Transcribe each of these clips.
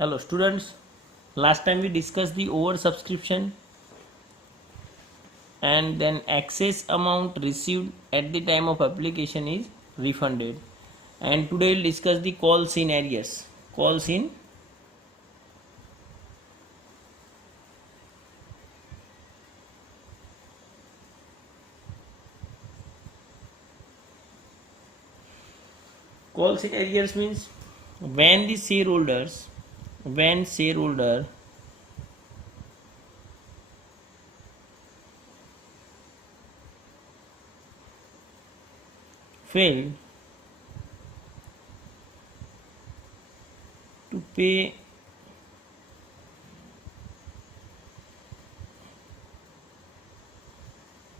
Hello students, last time we discussed the oversubscription and then excess amount received at the time of application is refunded, and today we'll discuss the calls in arrears. Calls in arrears means when shareholder failed to pay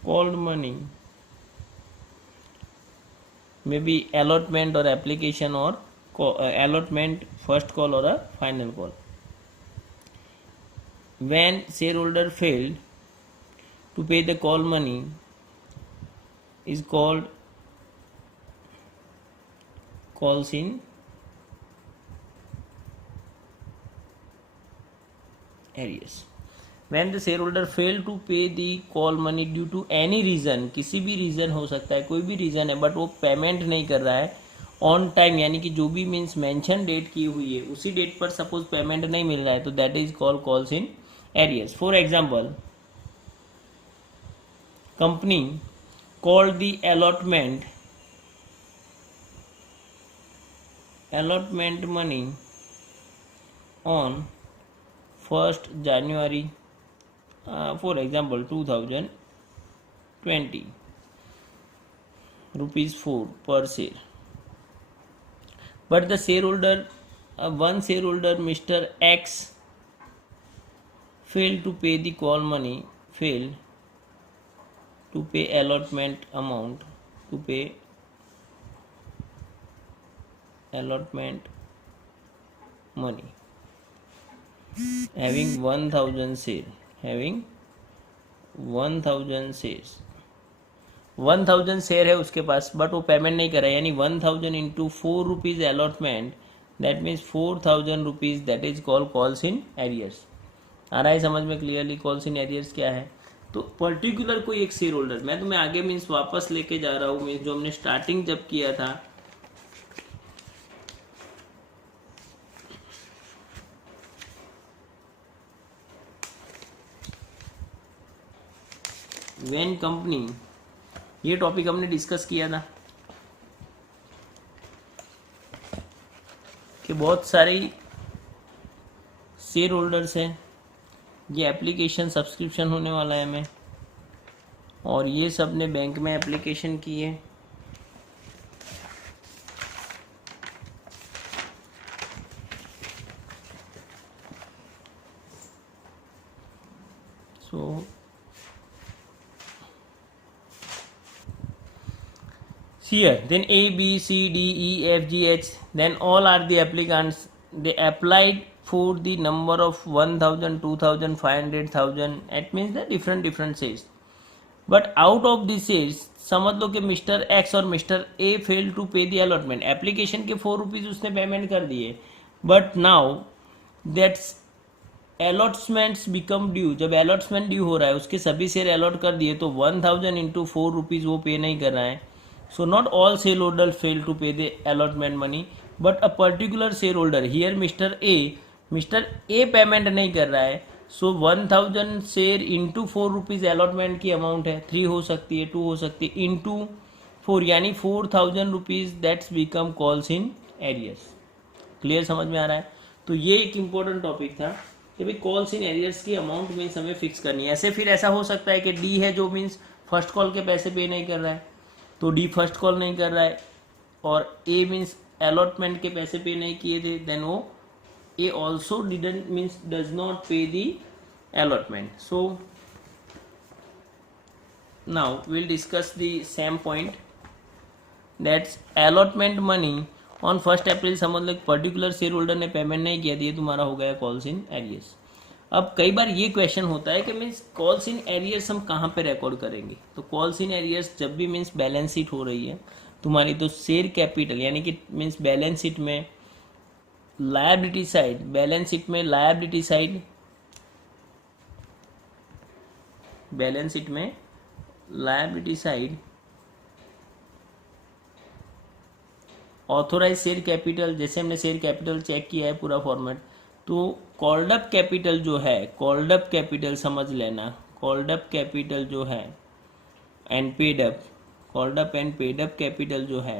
called money, maybe allotment or application or allotment, first call or a final call. When shareholder failed to pay the call money is called calls in arrears. When the shareholder fail to pay the call money due to any reason, किसी भी reason हो सकता है, कोई भी reason है, but वो payment नहीं कर रहा है ऑन टाइम, यानी कि जो भी मीन्स मेंशन डेट की हुई है उसी डेट पर सपोज पेमेंट नहीं मिल रहा है, तो that is called calls in arrears. For example, company called the allotment money on 1st January, for example 2020, rupees 4 per share, but the shareholder, one shareholder Mr. X failed to pay the call money, failed to pay allotment amount, to pay allotment money, having 1000 shares, 1000 share है उसके पास, but वो payment नहीं कर रहा है, यानी 1000 into 4 rupees allotment, that means 4000 rupees, that is called calls in arrears. आ रहा है समझ में क्लियरली कॉल्स इन एरियर्स क्या है? तो पर्टिकुलर कोई एक शेयर होल्डर, मैं तुम्हें आगे मीन्स वापस लेके जा रहा हूँ, मीन्स जो हमने स्टार्टिंग जब किया था, व्हेन कंपनी, ये टॉपिक हमने डिस्कस किया था कि बहुत सारे शेयर होल्डर्स हैं, ये एप्लीकेशन सब्सक्रिप्शन होने वाला है हमें, और ये सब ने बैंक में एप्लीकेशन की है. सो here then A, B, C, D, E, F, G, H, then all are the applicants. They applied for the number of 1000, 2000, 500,000, it means the different shares, but out of the shares समझ लो कि mister x और mister A fail to पे the allotment, application के 4 rupees उसने payment कर दिए, but now that's allotments become due, जब allotment due हो रहा है उसके सभी शेयर अलॉट कर दिए, तो 1000 इंटू 4 रुपीज़ वो पे नहीं कर रहा है. So not all shareholders fail to pay the allotment money, but a particular shareholder, here Mr. A payment नहीं कर रहा है, सो 1000 शेयर इंटू 4 रुपीज़ अलॉटमेंट की अमाउंट है, 3 हो सकती है, 2 हो सकती है, इंटू 4 यानी 4000 rupees, that's become calls in arrears. Clear समझ में आ रहा है? तो ये एक इम्पोर्टेंट टॉपिक था कि भाई कॉल्स इन एरियर्स की अमाउंट मीन्स हमें फिक्स करनी है. ऐसे फिर ऐसा हो सकता है कि डी है जो मीन्स फर्स्ट कॉल के पैसे पे नहीं कर रहा है, तो डी फर्स्ट कॉल नहीं कर रहा है, और ए मीन्स अलॉटमेंट के पैसे पे नहीं किए थे, देन वो a also didn't means does not pay the allotment. So now will discuss the same point, that's allotment money on 1 April. समझ लो पर्टिकुलर शेयर होल्डर ने पेमेंट नहीं किया, ये तुम्हारा हो गया कॉल्स इन एरियर्स. अब कई बार ये क्वेश्चन होता है कि मीन्स कॉल्स इन एरियर्स हम कहाँ पे रिकॉर्ड करेंगे? तो कॉल्स इन एरियर्स जब भी मीन्स बैलेंस शीट हो रही है तुम्हारी, तो शेयर कैपिटल यानी कि मीन्स बैलेंस शीट में लायबिलिटी साइड, बैलेंस शीट में लायबिलिटी साइड, बैलेंस शीट में liability side authorise share capital, जैसे हमने शेयर कैपिटल चेक किया है पूरा फॉर्मेट, तो कॉल्ड अप कैपिटल जो है, कॉल्ड अप कैपिटल समझ लेना, कॉल्ड अप कैपिटल जो है and paid up, called up and paid up capital जो है,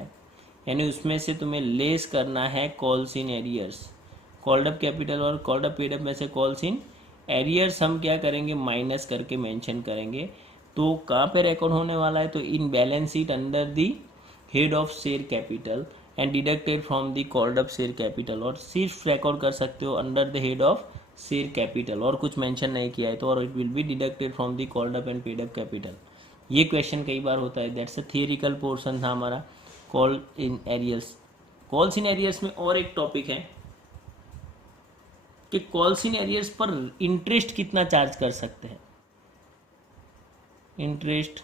यानी उसमें से तुम्हें लेस करना है calls in arrears. Called up capital और कॉल्ड अप पेड अप में से कॉल्स इन एरियर्स हम क्या करेंगे, माइनस करके मेंशन करेंगे। तो कहाँ पे रिकॉर्ड होने वाला है, तो in balance sheet under the head of share capital and deducted from the called up share capital, और सिर्फ रिकॉर्ड कर सकते हो under the head of share capital, और कुछ मेंशन नहीं किया है तो, और it will be deducted from the called up and paid up capital. ये क्वेश्चन कई बार होता है, दैट्स अ थियरिकल पोर्शन था हमारा call in arrears. Calls in arrears में और एक टॉपिक है कि कॉल्स इन एरियर्स पर इंटरेस्ट कितना चार्ज कर सकते हैं। Interest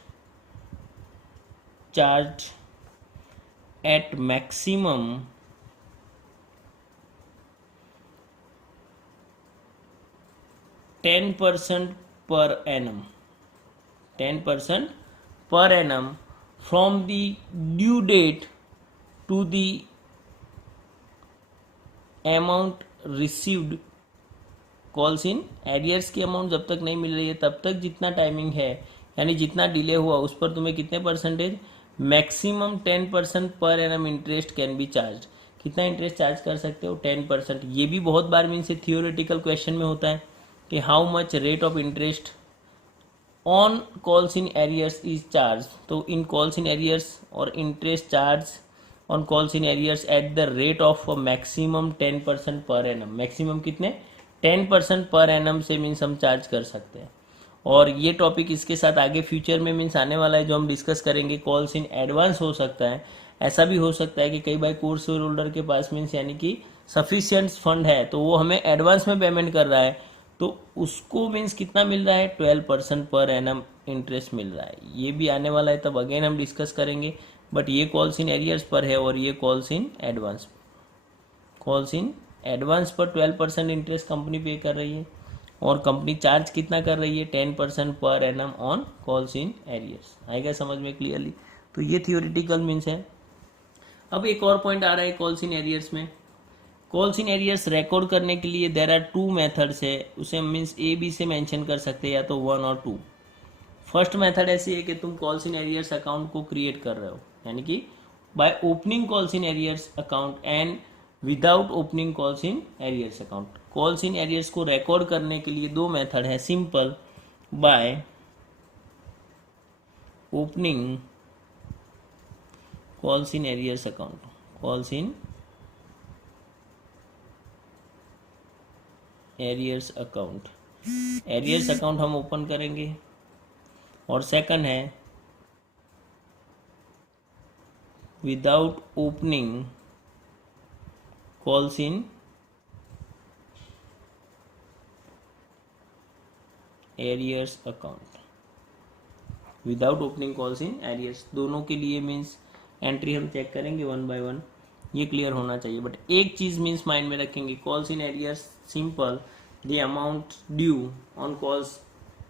charge at maximum 10% per annum, 10% per annum from the due date to the amount received। Calls in arrears की अमाउंट जब तक नहीं मिल रही है तब तक जितना टाइमिंग है, यानी जितना डिले हुआ उस पर तुम्हें कितने percentage, maximum 10% per annum interest can be charge. कितना इंटरेस्ट चार्ज कर सकते हो, 10%। ये भी बहुत बार मीन से थियोरेटिकल क्वेश्चन में होता है कि how much rate of interest on calls in arrears is charge. तो इन कॉल्स इन एरियर्स और interest charge on calls in arrears at the rate of maximum 10% per annum. Maximum कितने, 10% per annum से means हम charge कर सकते हैं। और ये टॉपिक इसके साथ आगे फ्यूचर में मीन्स आने वाला है जो हम डिस्कस करेंगे। कॉल्स इन एडवांस हो सकता है, ऐसा भी हो सकता है कि कई बार कोर्स होल्डर के पास मीन्स यानी कि सफिशिएंट फंड है तो वो हमें एडवांस में पेमेंट कर रहा है, तो उसको मीन्स कितना मिल रहा है, 12% पर एनम इंटरेस्ट मिल रहा है। ये भी आने वाला है, तब अगेन हम डिस्कस करेंगे। बट ये कॉल्स इन एरियर्स पर है और ये calls in advance, calls in advance पर 12% इंटरेस्ट कंपनी पे कर रही है और कंपनी चार्ज कितना कर रही है, 10% per annum on calls in arrears. आएगा समझ में क्लियरली। तो ये थियोरिटिकल मीन्स है। अब एक और पॉइंट आ रहा है कॉल्स इन एरियर्स में। कॉल्स इन एरियर्स रिकॉर्ड करने के लिए देर आर 2 मेथड्स है, उसे हम मीन्स ए बी से मेंशन कर सकते हैं या तो 1 और 2। फर्स्ट मेथड ऐसी है कि तुम कॉल्स इन एरियर्स अकाउंट को क्रिएट कर रहे हो, यानी कि bye opening calls in arrears account and without opening calls in arrears account. Calls in arrears को रिकॉर्ड करने के लिए 2 मेथड है, simple bye opening calls in arrears account, calls in arrears account, arrears account हम open करेंगे। और second है without opening calls in arrears account, without opening calls in arrears. दोनों के लिए मीन्स एंट्री हम चेक करेंगे 1 by 1, ये क्लियर होना चाहिए। बट एक चीज मीन्स माइंड में रखेंगे, calls in arrears simple the amount due on calls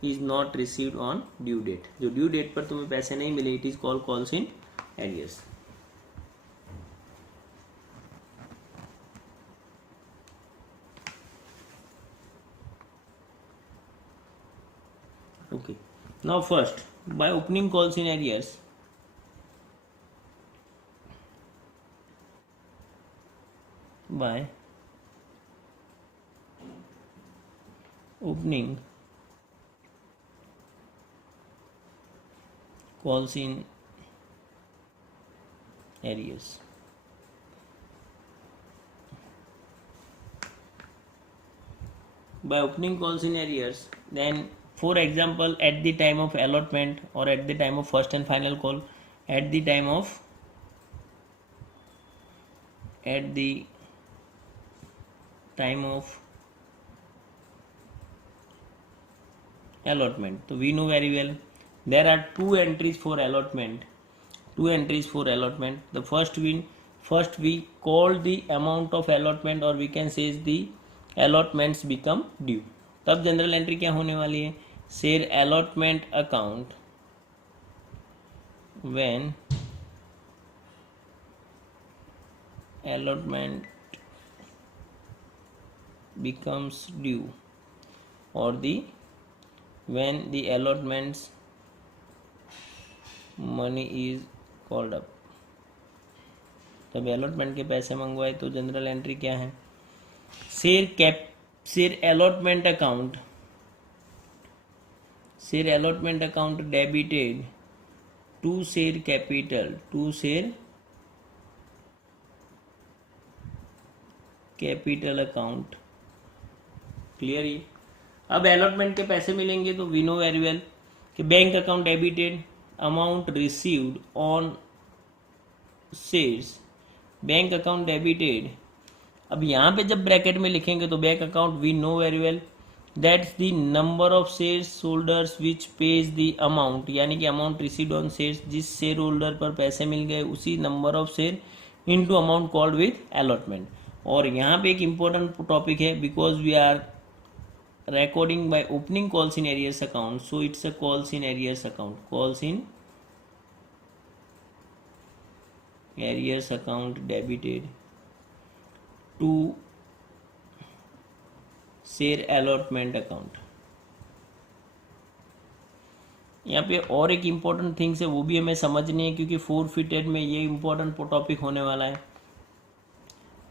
is not received on due date. जो ड्यू डेट पर तुम्हें पैसे नहीं मिले, it is called calls in arrears. Okay, now first by opening calls in arrears, by opening calls in arrears, by opening calls in arrears, then for example at the time of allotment or at the time of first and final call, at the time of allotment, so we know very well there are 2 entries for allotment, 2 entries for allotment. The first we call the amount of allotment or we can say the allotments become due. तब general entry क्या होने वाली है, share allotment account when allotment becomes due or the when the allotments money is called up. तब allotment के पैसे मंगवाए तो जनरल एंट्री क्या है, share allotment account debited to share capital account. Clear ही. अब अलॉटमेंट के पैसे मिलेंगे तो वी नो वेरी वेल कि bank account debited amount received on shares, bank account debited. अब यहाँ पे जब ब्रैकेट में लिखेंगे तो bank account we know very well that's the number of shares holders which pays the amount, यानी कि अमाउंट रिसीव्ड ऑन शेयर्स, जिस शेयर होल्डर पर पैसे मिल गए उसी number of share into amount called with allotment. और यहाँ पे एक इम्पोर्टेंट टॉपिक है, because we are recording by opening calls in arrears account, so it's a calls in arrears account, calls in arrears account debited to share allotment account. यहाँ पे और एक important things है वो भी हमें समझनी है क्योंकि फोरफिटेड में ये इम्पोर्टेंट टॉपिक होने वाला है.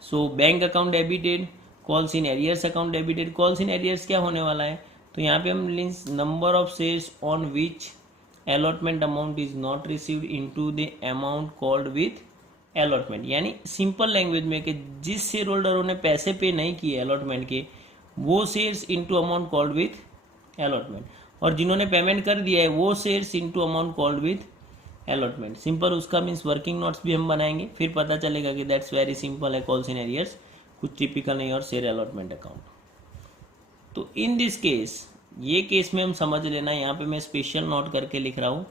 सो bank account debited, calls in arrears account debited. Calls in arrears क्या होने वाला है, तो यहाँ पे हम means number of shares on which allotment amount is not received into the amount called with allotment. यानी सिंपल लैंग्वेज में कि जिस शेयर होल्डरों ने पैसे पे नहीं किए अलॉटमेंट के वो shares into amount called with allotment, और जिन्होंने पेमेंट कर दिया है वो shares into amount called with allotment. Simple उसका मीन्स वर्किंग नोट्स भी हम बनाएंगे, फिर पता चलेगा कि दैट्स वेरी सिंपल है कॉल्स इन एरियर्स, कुछ टिपिकल नहीं और शेयर अलॉटमेंट अकाउंट. तो इन दिस केस, ये केस में हम समझ लेना, यहाँ पे मैं स्पेशल नोट करके लिख रहा हूँ.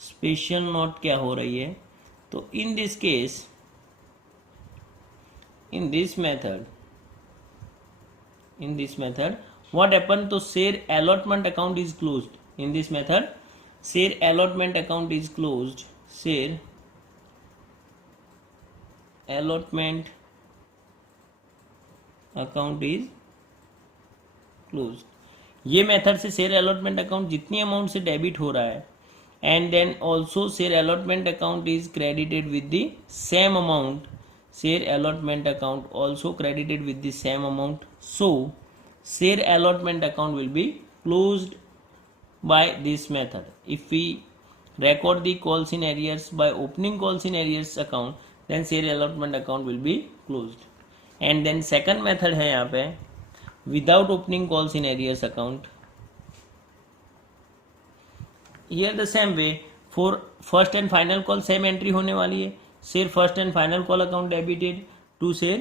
स्पेशल नोट क्या हो रही है, तो in this case, in this method what happen, तो share allotment account is closed. In this method share allotment account is closed. Share allotment account is close. ये मेथड से शेयर अलॉटमेंट अकाउंट जितनी amount से debit हो रहा है and then also share allotment account is credited with the same amount. Share allotment account also credited with the same amount. So share allotment account will be closed by this method. If we record the calls in arrears by opening calls in arrears account, then share allotment account will be closed. And then second method है यहाँ पे without opening calls in arrears account. Here the same way for first and final call same entry होने वाली है. share first and final call account debited to share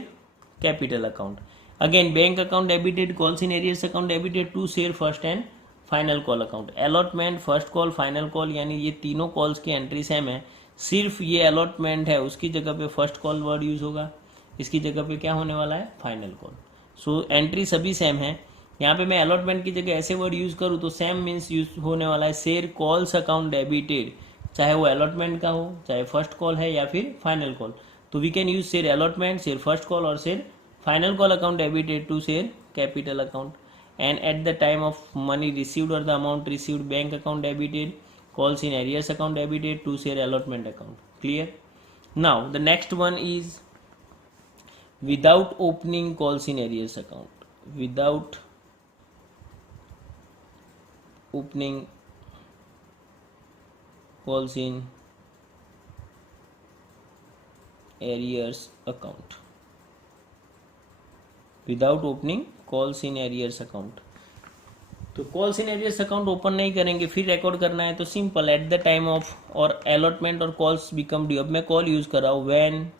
capital account. Again bank account debited, calls in arrears account debited to share first and final call account. Allotment, first call, final call, यानी ये तीनों calls की entry same है, सिर्फ ये allotment है उसकी जगह पे फर्स्ट कॉल वर्ड यूज होगा, इसकी जगह पे क्या होने वाला है, फाइनल कॉल. सो एंट्री सभी सेम है. यहाँ पे मैं अलॉटमेंट की जगह ऐसे वर्ड यूज करूँ तो सेम मीन्स यूज होने वाला है शेयर कॉल्स अकाउंट डेबिटेड, चाहे वो अलॉटमेंट का हो, चाहे फर्स्ट कॉल है या फिर फाइनल कॉल. तो we can use share allotment, share first call और share final call account debited to share capital account. And at the time of money received or the amount received, bank account debited, calls in arrears account debited to share allotment account. Clear? Now the next one is without opening calls in arrears account. Without opening calls in arrears account. Without opening calls in arrears account. तो calls in arrears account open नहीं करेंगे, फिर record करना है तो simple at the time of और allotment और calls become due. अब मैं कॉल यूज कर रहा हूं व्हेन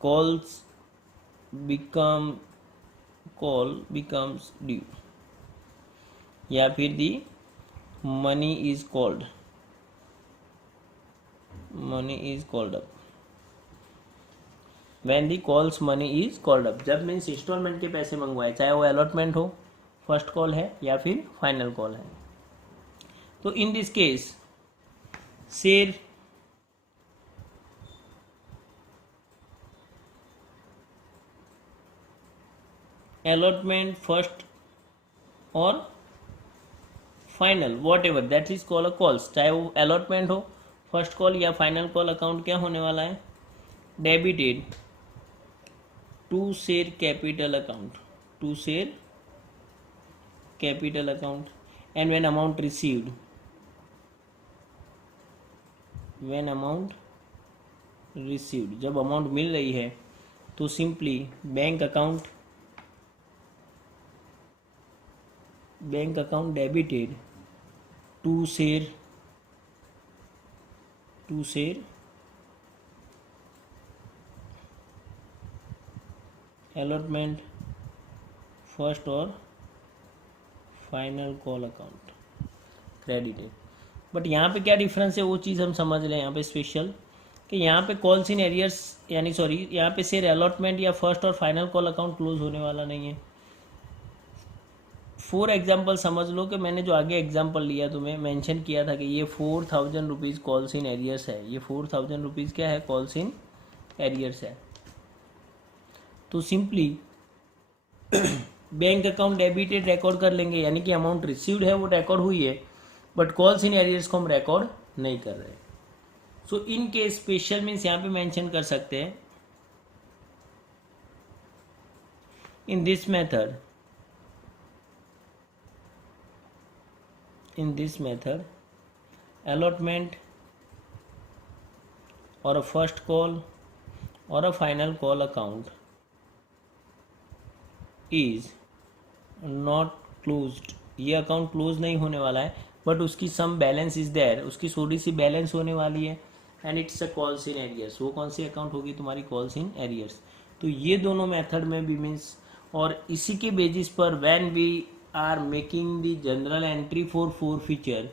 कॉल्स बिकम्स ड्यू या फिर the money is called. money is called up, when the calls money is called up, जब मीन्स इंस्टॉलमेंट के पैसे मंगवाए, चाहे वो अलॉटमेंट हो, फर्स्ट कॉल है या फिर फाइनल कॉल है. तो in this case share allotment first और final whatever that is call a calls, चाहे वो अलॉटमेंट हो, फर्स्ट कॉल या फाइनल कॉल, अकाउंट क्या होने वाला है, debited to share capital account, to share capital account. And when amount received, when amount received, जब अमाउंट मिल रही है तो simply bank account debited to share allotment first और final call account credited. But यहाँ पे क्या डिफरेंस है वो चीज़ हम समझ रहे हैं यहाँ पे स्पेशल, कि यहाँ पे कॉल्स इन एरियर्स यानी सॉरी यहाँ पे शेयर अलॉटमेंट या फर्स्ट और फाइनल कॉल अकाउंट क्लोज होने वाला नहीं है. फॉर एग्जाम्पल समझ लो कि मैंने जो आगे एग्जाम्पल लिया तुम्हें मेंशन किया था कि ये 4,000 रुपीज़ कॉल्स इन एरियर्स है, ये 4,000 रुपीज़ क्या है, कॉल्स इन एरियर्स है. तो simply bank account debited record कर लेंगे, यानी कि अमाउंट रिसीव्ड है वो रिकॉर्ड हुई है, बट कॉल्स इन एरियर्स को हम रिकॉर्ड नहीं कर रहे. सो इन केस स्पेशल मीन्स यहाँ पे मेंशन कर सकते हैं, इन this method allotment or a first call or a final call account is not closed. ये अकाउंट क्लोज नहीं होने वाला है, बट उसकी सम बैलेंस इज देयर, उसकी थोड़ी सी बैलेंस होने वाली है, and it's a calls in arrears. वो कौन सी अकाउंट होगी, तुम्हारी कॉल्स इन एरियर्स. तो ये दोनों मेथड में भी मीन्स, और इसी के बेसिस पर when we are making the journal entry for 4 feature,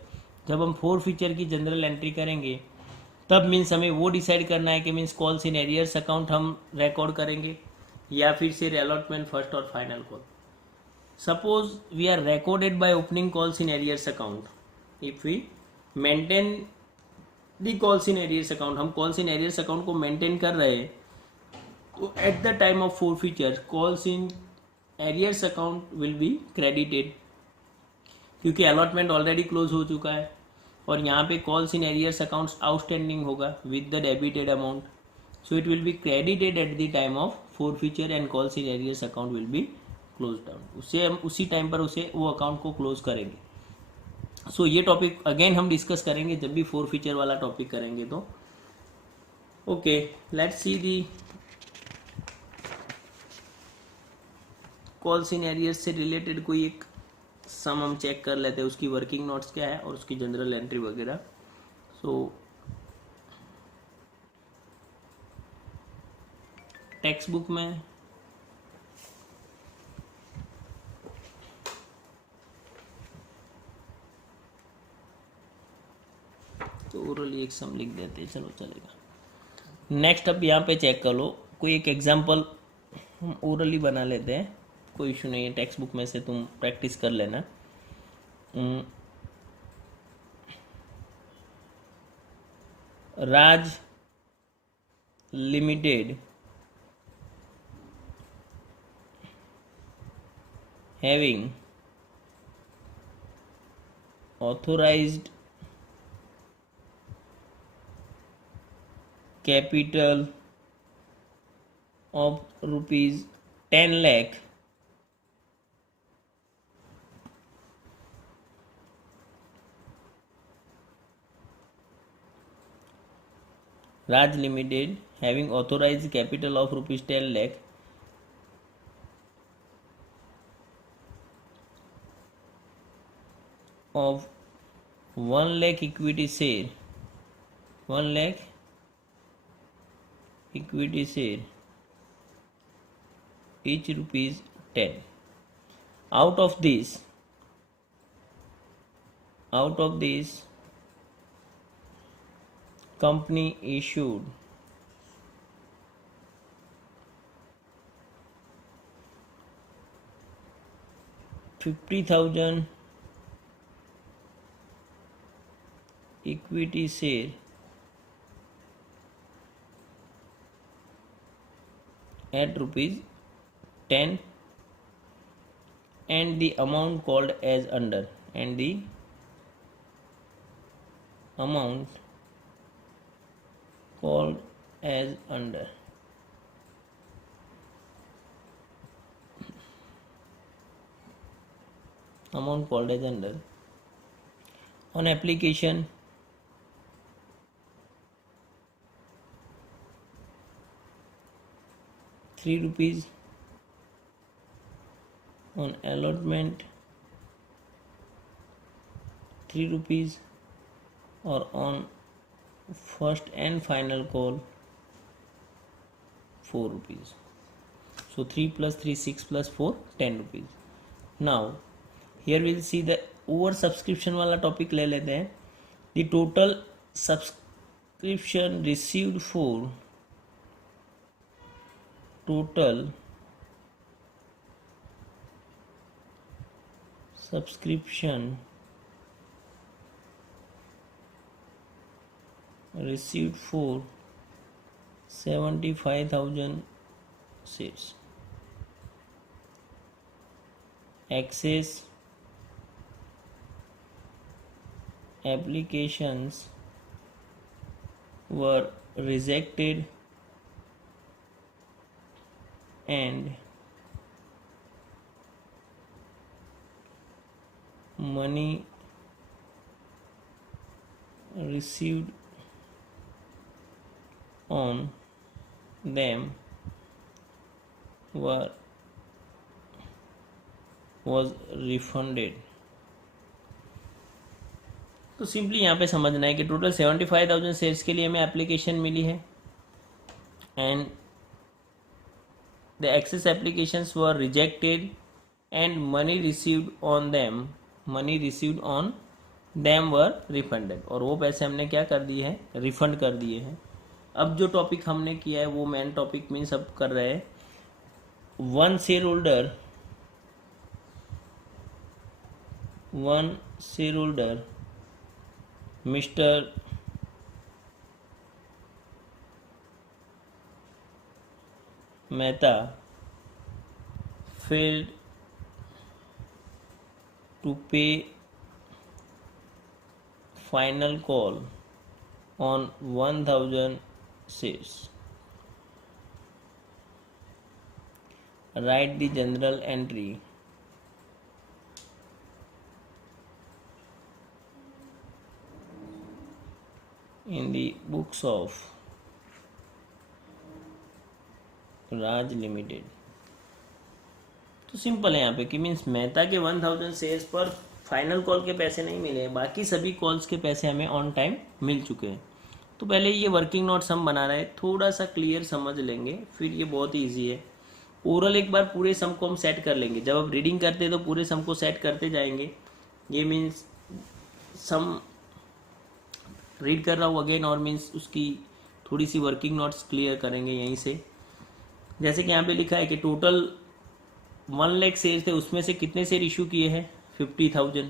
जब हम 4 फीचर की जनरल एंट्री करेंगे तब मीन्स हमें वो डिसाइड करना है कि means calls in arrears account हम रिकॉर्ड करेंगे या फिर से अलॉटमेंट फर्स्ट और final call. Suppose we are recorded by opening calls in arrears account, if we maintain the calls in arrears account, हम कॉल्स इन एरियर्स अकाउंट को maintain कर रहे हैं, तो at the time of 4 feature calls in arrears account will be credited, क्योंकि allotment already close हो चुका है और यहाँ पे calls in arrears accounts outstanding होगा with the debited amount. So it will be credited at the time of 4 feature and calls in arrears account will be close down. उससे हम उसी टाइम पर उसे वो अकाउंट को क्लोज करेंगे. सो ये टॉपिक अगेन हम डिस्कस करेंगे जब भी 4 फीचर वाला टॉपिक करेंगे. तो okay, let's see the calls in arrears से रिलेटेड कोई एक सम हम चेक कर लेते हैं, उसकी वर्किंग नोट्स क्या है और उसकी जनरल एंट्री वगैरह. सो टेक्स्ट बुक में तो ओरली एक सम लिख देते हैं, चलो चलेगा. नेक्स्ट अब यहाँ पे चेक कर लो, कोई एक एग्जांपल हम ओरली बना लेते हैं, कोई इशू नहीं है. टेक्स्ट बुक में से तुम प्रैक्टिस कर लेना. Raj limited having authorised capital of rupees 10 lakh Raj Limited having authorized capital of rupees 10 lakh of 1 lakh equity share, 1 lakh equity share each rupees 10. Out of this 10 company issued 50,000 equity share at rupees 10 and the amount called as under, and the amount called as under. Amount called as under on application ₹3, on allotment ₹3, or on first and final call ₹4. So 3 plus 3 6 plus 4 ₹10. Now here we'll see the over subscription वाला topic ले लेते हैं. The total subscription received for total subscription received for 75,000 shares. Access applications were rejected and money received on them was refunded. तो simply यहाँ पे समझना है कि टोटल 75,000 शेयर्स के लिए हमें एप्लीकेशन मिली है and the excess applications were rejected and money received on them were refunded, और वो पैसे हमने क्या कर दिए हैं, रिफंड कर दिए हैं. अब जो टॉपिक हमने किया है वो मेन टॉपिक मीन्स अब कर रहे हैं. One share holder mister Mehta failed to pay final call on 1,000 shares. Write the general entry in the books of Raj limited. तो सिंपल है यहाँ पे कि मीन्स मेहता के 1,000 शेयर्स पर फाइनल कॉल के पैसे नहीं मिले हैं, बाकी सभी कॉल्स के पैसे हमें ऑन टाइम मिल चुके हैं. तो पहले ये वर्किंग नोट्स हम बना रहे हैं, थोड़ा सा क्लियर समझ लेंगे, फिर ये बहुत ही ईजी है. ओरल एक बार पूरे सम को हम सेट कर लेंगे, जब आप रीडिंग करते हैं तो पूरे सम को सेट करते जाएंगे. ये मीन्स सम रीड कर रहा हूँ अगेन, और मीन्स उसकी थोड़ी सी वर्किंग नोट्स क्लियर करेंगे यहीं से. जैसे कि यहाँ पे लिखा है कि टोटल 1 लाख शेयर थे, उसमें से कितने शेयर इशू किए हैं, 50,000.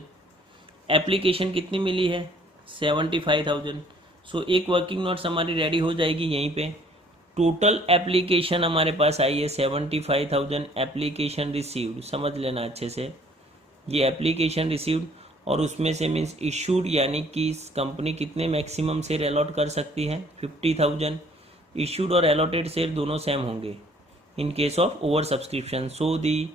एप्लीकेशन कितनी मिली है, 75,000. सो एक वर्किंग नोट्स हमारी रेडी हो जाएगी यहीं पे. टोटल एप्लीकेशन हमारे पास आई है 75,000 एप्लीकेशन रिसीव्ड, समझ लेना अच्छे से. ये एप्लीकेशन रिसीव्ड, और उसमें से मीन्स इशूड यानी कि कंपनी कितने मैक्सिमम शेयर अलॉट कर सकती है, 50,000. इशूड और अलॉटेड शेयर दोनों सेम होंगे in case of over subscription. So the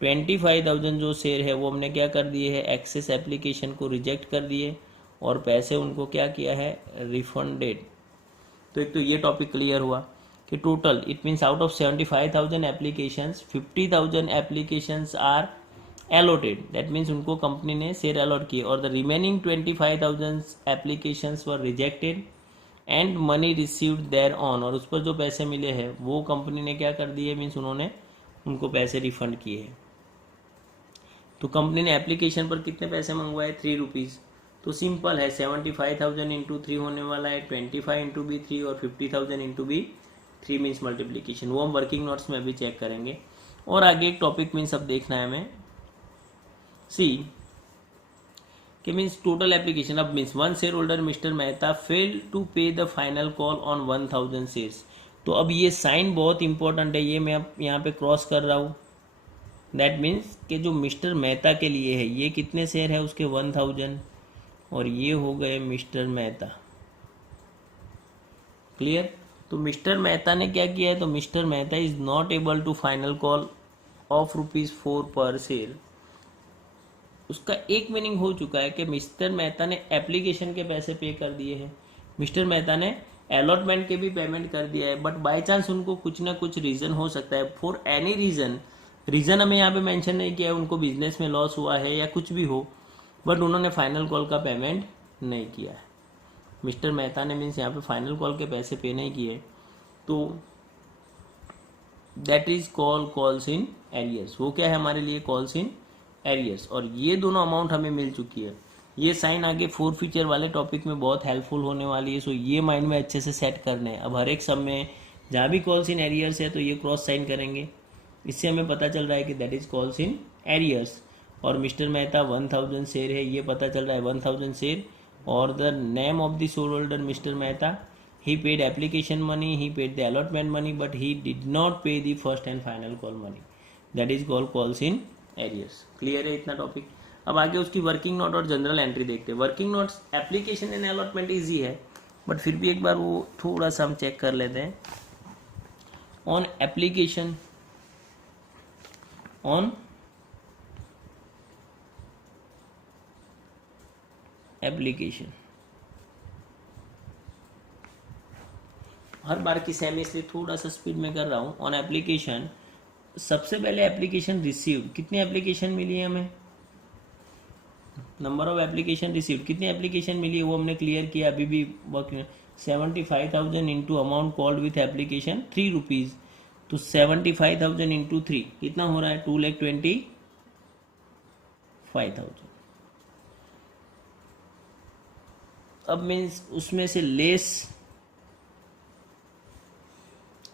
25,000 जो शेयर है वो हमने क्या कर दिए है, एक्सेस एप्लीकेशन को रिजेक्ट कर दिए और पैसे उनको क्या किया है, रिफंडेड. तो एक तो ये टॉपिक क्लियर हुआ कि total it means out of 75,000 applications 50,000 applications are allotted, that means उनको कंपनी ने शेयर अलॉट किए, और the remaining 25,000 applications were rejected and money received thereon, और उस पर जो पैसे मिले हैं वो कंपनी ने क्या कर दिए, मीन्स उन्होंने उनको पैसे रिफंड किए हैं. तो कंपनी ने एप्लीकेशन पर कितने पैसे मंगवाए, ₹3. तो सिंपल है, 75,000 इंटू 3 होने वाला है, 25 इंटू बी 3 और 50,000 इंटू बी 3 मीन्स मल्टीप्लीकेशन। वो हम वर्किंग नोट्स में भी चेक करेंगे। और आगे एक टॉपिक मीन्स अब देखना है हमें, सी कि मीन्स टोटल एप्लीकेशन। अब means one share holder mister Mehta fail to pay the final call on 1000 shares. तो अब ये साइन बहुत इंपॉर्टेंट है, ये मैं अब यहाँ पे क्रॉस कर रहा हूँ। दैट मीन्स कि जो मिस्टर मेहता के लिए है, ये कितने शेयर है उसके 1000, और ये हो गए मिस्टर मेहता। क्लियर। तो मिस्टर मेहता ने क्या किया है, तो Mr Mehta is not able to final call of ₹4 पर शेयर। उसका एक मीनिंग हो चुका है कि मिस्टर मेहता ने एप्लीकेशन के पैसे पे कर दिए हैं, मिस्टर मेहता ने अलॉटमेंट के भी पेमेंट कर दिया है, बट बाय चांस उनको कुछ ना कुछ रीज़न हो सकता है, फॉर एनी रीज़न हमें यहाँ पे मेंशन नहीं किया है, उनको बिजनेस में लॉस हुआ है या कुछ भी हो, बट उन्होंने फाइनल कॉल का पेमेंट नहीं किया है। मिस्टर मेहता ने मीन्स यहाँ पे फाइनल कॉल के पैसे पे नहीं किए, तो that is calls in arrears. वो क्या है हमारे लिए, कॉल्स इन एरियर्स। और ये दोनों अमाउंट हमें मिल चुकी है। ये साइन आगे फोर फीचर वाले टॉपिक में बहुत हेल्पफुल होने वाली है। सो ये माइंड में अच्छे से सेट करने हैं। अब हर एक सब में जहाँ भी कॉल्स इन एरियर्स है तो ये क्रॉस साइन करेंगे, इससे हमें पता चल रहा है कि that is calls in arrears. और मिस्टर मेहता 1000 शेयर है, ये पता चल रहा है 1000 शेयर। और the name of the share holder mister Mehta, he paid application money, he paid the allotment money, but he did not pay the first and final call money. That is called calls in arrears. Clear है इतना topic. अब आगे उसकी working note और general entry देखते हैं। Working notes application and allotment easy है, but फिर भी एक बार वो थोड़ा सा हम चेक कर लेते हैं। ऑन एप्लीकेशन, ऑन एप्लीकेशन, हर बार की सेम इसलिए थोड़ा सा स्पीड में कर रहा हूँ। ऑन एप्लीकेशन, सबसे पहले एप्लीकेशन रिसीव्ड, कितनी एप्लीकेशन मिली है हमें, नंबर ऑफ एप्लीकेशन रिसीव्ड, कितनी एप्लीकेशन मिली है वो हमने क्लियर किया अभी भी work. 75,000 into amount called with application ₹3, तो 75,000 इंटू 3 कितना हो रहा है, 2,25,000। अब मीन्स उसमें से लेस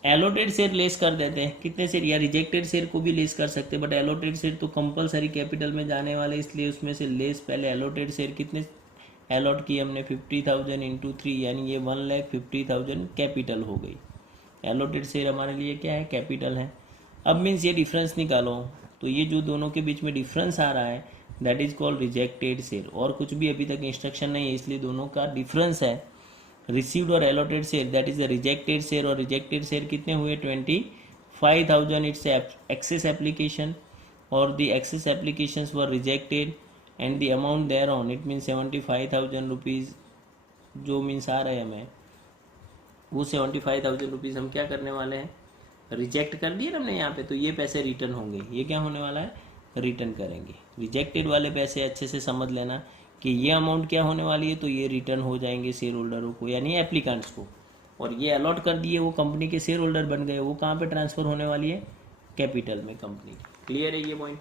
एलोटेड शेयर लेस कर देते हैं, कितने शेयर, या रिजेक्टेड शेयर को भी लेस कर सकते हैं, बट एलोटेड शेयर तो कंपलसरी कैपिटल में जाने वाले, इसलिए उसमें से लेस पहले एलोटेड शेयर कितने अलॉट किए हमने, 50,000 इंटू 3, यानी ये 1,50,000 कैपिटल हो गई। एलोटेड शेयर हमारे लिए क्या है, कैपिटल है। अब मीन्स ये डिफरेंस निकालो, तो ये जो दोनों के बीच में डिफरेंस आ रहा है that is called rejected share. और कुछ भी अभी तक इंस्ट्रक्शन नहीं है, इसलिए दोनों का डिफरेंस है। रिसीव्ड और allotted share that is the rejected share, और रिजेक्टेड शेयर कितने हुए, 25,000। इट्स एक्सेस एप्लीकेशन, और the excess applications were rejected and the amount thereon, it mean 75,000 rupees जो मीन्स आ रहे हैं हमें, वो 75,000 रुपीज़ हम क्या करने वाले हैं, रिजेक्ट कर दिए हमने यहाँ पे, तो ये पैसे रिटर्न होंगे। ये क्या होने वाला है, रिटर्न करेंगे। रिजेक्टेड वाले पैसे अच्छे से समझ लेना कि ये अमाउंट क्या होने वाली है, तो ये रिटर्न हो जाएंगे शेयर होल्डरों को, यानी एप्लीकेंट्स को। और ये अलॉट कर दिए, वो कंपनी के शेयर होल्डर बन गए, वो कहाँ पे ट्रांसफर होने वाली है, कैपिटल में कंपनी। क्लियर है ये पॉइंट।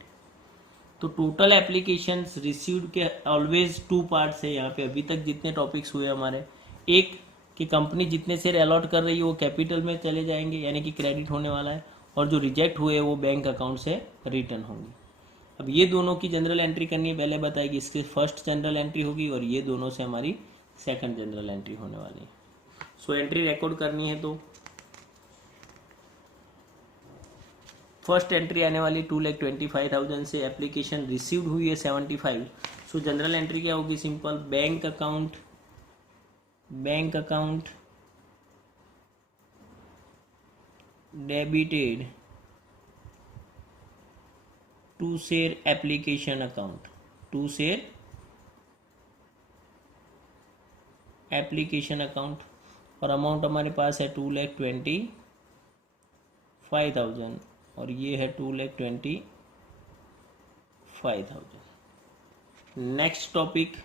तो टोटल एप्लीकेशन रिसीव्ड के ऑलवेज 2 पार्ट्स है यहाँ पे। अभी तक जितने टॉपिक्स हुए हमारे, एक कि कंपनी जितने शेयर अलॉट कर रही है वो कैपिटल में चले जाएंगे, यानी कि क्रेडिट होने वाला है, और जो रिजेक्ट हुए वो बैंक अकाउंट से रिटर्न होंगे। अब ये दोनों की जनरल एंट्री करनी है, पहले बताएगी, इसकी फर्स्ट जनरल एंट्री होगी और ये दोनों से हमारी सेकंड जनरल एंट्री होने वाली है। सो एंट्री रिकॉर्ड करनी है, तो फर्स्ट एंट्री आने वाली 2,25,000 से, एप्लीकेशन रिसीव्ड हुई है 75। सो जनरल एंट्री क्या होगी, simple, bank account debited to share application account, to share application account, और अमाउंट हमारे पास है 2,25,000 और ये है 2,25,000। Next topic,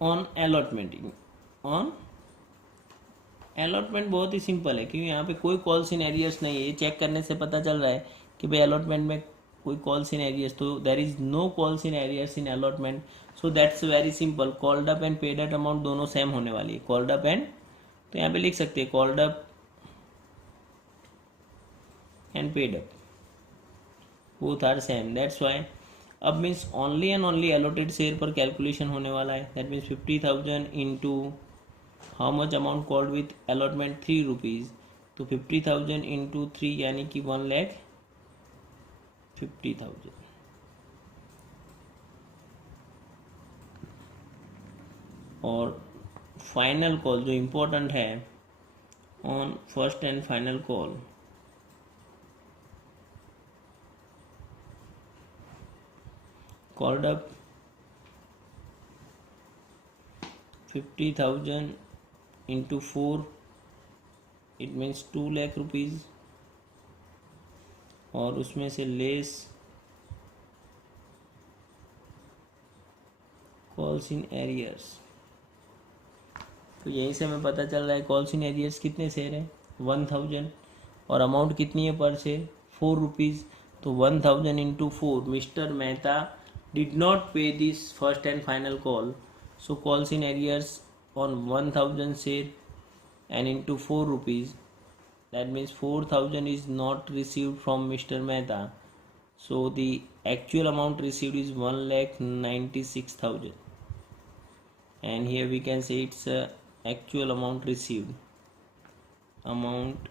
on allotment. On allotment बहुत ही सिंपल है, क्योंकि यहाँ पे कोई कॉल्स इन एरियर्स नहीं है। ये चेक करने से पता चल रहा है कि भाई अलॉटमेंट में कोई कॉल्स इन एरियर्स, तो there is no calls in arrears in allotment. So that's very simple, called up and paid up amount दोनों सेम होने वाली है। कॉल्ड अप एंड, तो यहाँ पे लिख सकते हैं called up and paid up, both are same, that's why. अब means only and only allotted share पर कैलकुलेशन होने वाला है। That means 50,000 into how much amount called with allotment 3 rupees, तो 50,000 इंटू 3 यानी कि 1,50,000। और फाइनल कॉल जो इम्पोर्टेंट है, on first and final call called up 50,000 into 4, it means 2 lakh rupees, और उसमें से लेस कॉल्स इन एरियर्स। तो यहीं से हमें पता चल रहा है कॉल्स इन एरियर्स कितने शेयर हैं, 1,000, और अमाउंट कितनी है पर शेयर, 4 रुपीज़। तो 1,000 into 4, mister Mehta did not pay this first and final call, so calls in arrears on 1,000 share and into 4 rupees, that means 4,000 is not received from Mr. Mehta, so the actual amount received is 1,96,000, and here we can say it's actual amount received, amount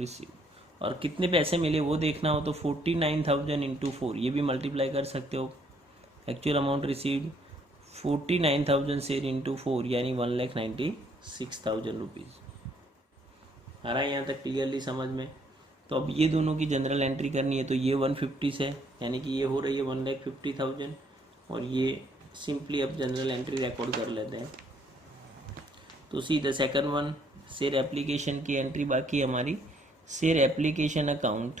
received। और कितने पैसे मिले वो देखना हो तो 49,000 into 4, ये भी मल्टीप्लाई कर सकते हो। Actual amount received 49,000 share into 4 यानी 1,96,000 रुपीज़। आ रहा है यहाँ तक क्लियरली समझ में। तो अब ये दोनों की जनरल एंट्री करनी है, तो ये 150 से, यानी कि ये हो रही है 1,50,000, और ये सिंपली अब जनरल एंट्री रिकॉर्ड कर लेते हैं। तो सीधा सेकंड वन, शेयर एप्लीकेशन की एंट्री बाकी हमारी। Share application account,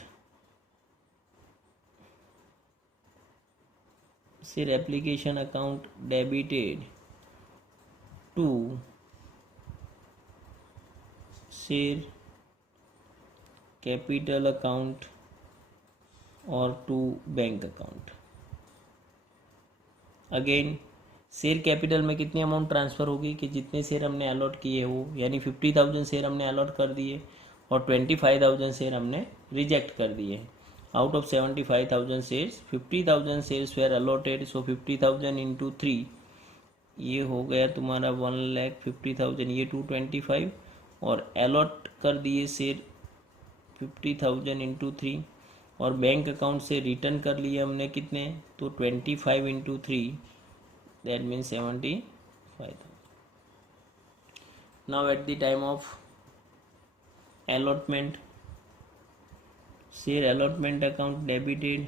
share application account debited to share capital account और to bank account. Again share capital में कितनी अमाउंट ट्रांसफ़र होगी कि जितने शेयर हमने अलॉट किए हो, यानी 50,000 शेयर हमने अलॉट कर दिए और 25,000 शेयर हमने रिजेक्ट कर दिए। Out of 75,000 shares 50,000 shares where allotted, so 50,000 into 3 ये हो गया तुम्हारा 1,50,000, ये 225, और अलॉट कर दिए शेयर 50,000 इंटू 3, और बैंक अकाउंट से रिटर्न कर लिए हमने कितने, तो 25 into 3, that means 75,000। Now at the time of allotment, share allotment account debited,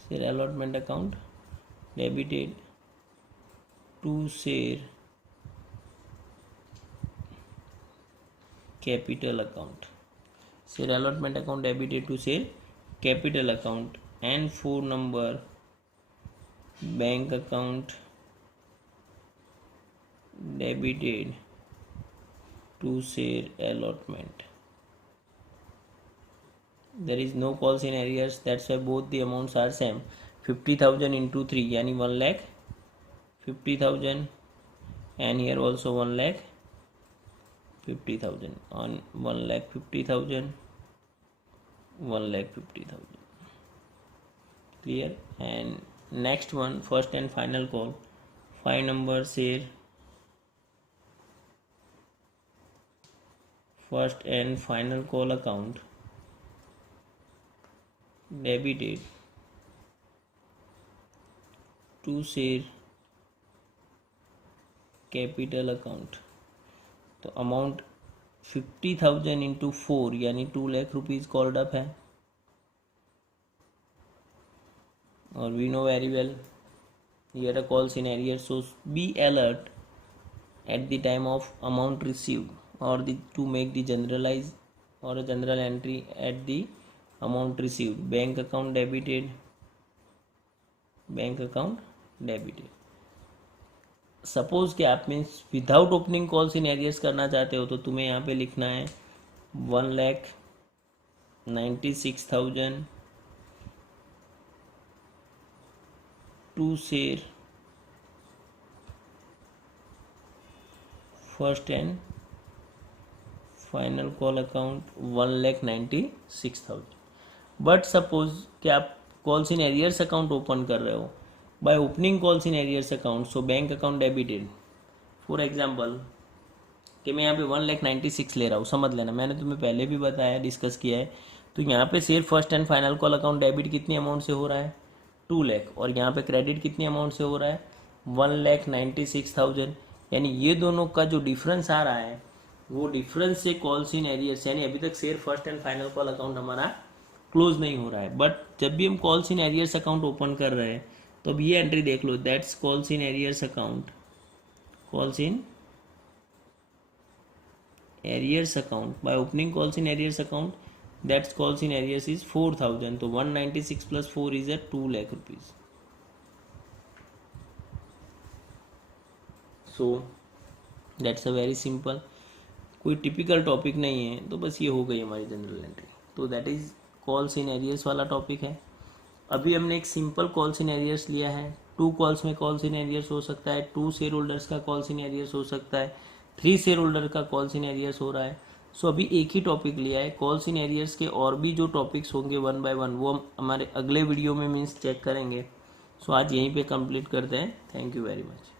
share allotment account debited to share capital account, share allotment account debited to share capital account, and 4 number bank account debited to share allotment. There is no calls in arrears, that's why both the amounts are same. 50,000 into 3 यानी 1,50,000, and here also 1,50,000, on 1,50,000, 1,50,000. Clear? And next one, first and final call, 5 number share first and final call account debited to share capital account। तो amount 50,000 into 4 यानी 2 lakh rupees called up है, और we know very well here a calls in arrear, so be alert at the time of amount received or to make the generalize or a general entry at the amount received, bank account debited, bank account debited. Suppose कि आप means without opening calls in arrears करना चाहते हो तो तुम्हें यहाँ पे लिखना है 1,96,000 to share first and final call account 1,96,000। But suppose कि आप calls in arrears account open कर रहे हो by opening calls in arrears account, so bank account debited. For example कि मैं यहाँ पे 1,96,000 ले रहा हूँ, समझ लेना, मैंने तुम्हें पहले भी बताया, डिस्कस किया है। तो यहाँ पे share first and final call account debit कितनी अमाउंट से हो रहा है, 2 लाख, और यहाँ पे क्रेडिट कितनी अमाउंट से हो रहा है, 1,96,000। यानी ये दोनों का जो डिफरेंस आ रहा है वो डिफरेंस से कॉल्स इन एरियर्स, यानी अभी तक share first and final call account हमारा क्लोज नहीं हो रहा है। बट जब भी हम calls in arrears account open कर रहे हैं तो अब ये एंट्री देख लो, that's calls in arrears account, calls in arrears account by opening calls in arrears account, that's calls in arrears is 4,000। तो 196 plus 4 is 2 lakh rupees. So that's a very simple, कोई टिपिकल टॉपिक नहीं है, तो बस ये हो गई हमारी जनरल एंट्री। तो that is calls in arrears वाला टॉपिक है। अभी हमने एक सिंपल कॉल्स इन एरियर्स लिया है, 2 कॉल्स में कॉल्स इन एरियर्स हो सकता है, 2 शेयर होल्डर्स का कॉल्स इन एरियर्स हो सकता है, 3 शेयर होल्डर का कॉल्स इन एरियर्स हो रहा है। सो अभी एक ही टॉपिक लिया है, कॉल्स इन एरियर्स के और भी जो टॉपिक्स होंगे 1 बाय 1 वो हम हमारे अगले वीडियो में मीन्स चेक करेंगे। सो आज यहीं पे कंप्लीट करते हैं। Thank you very much.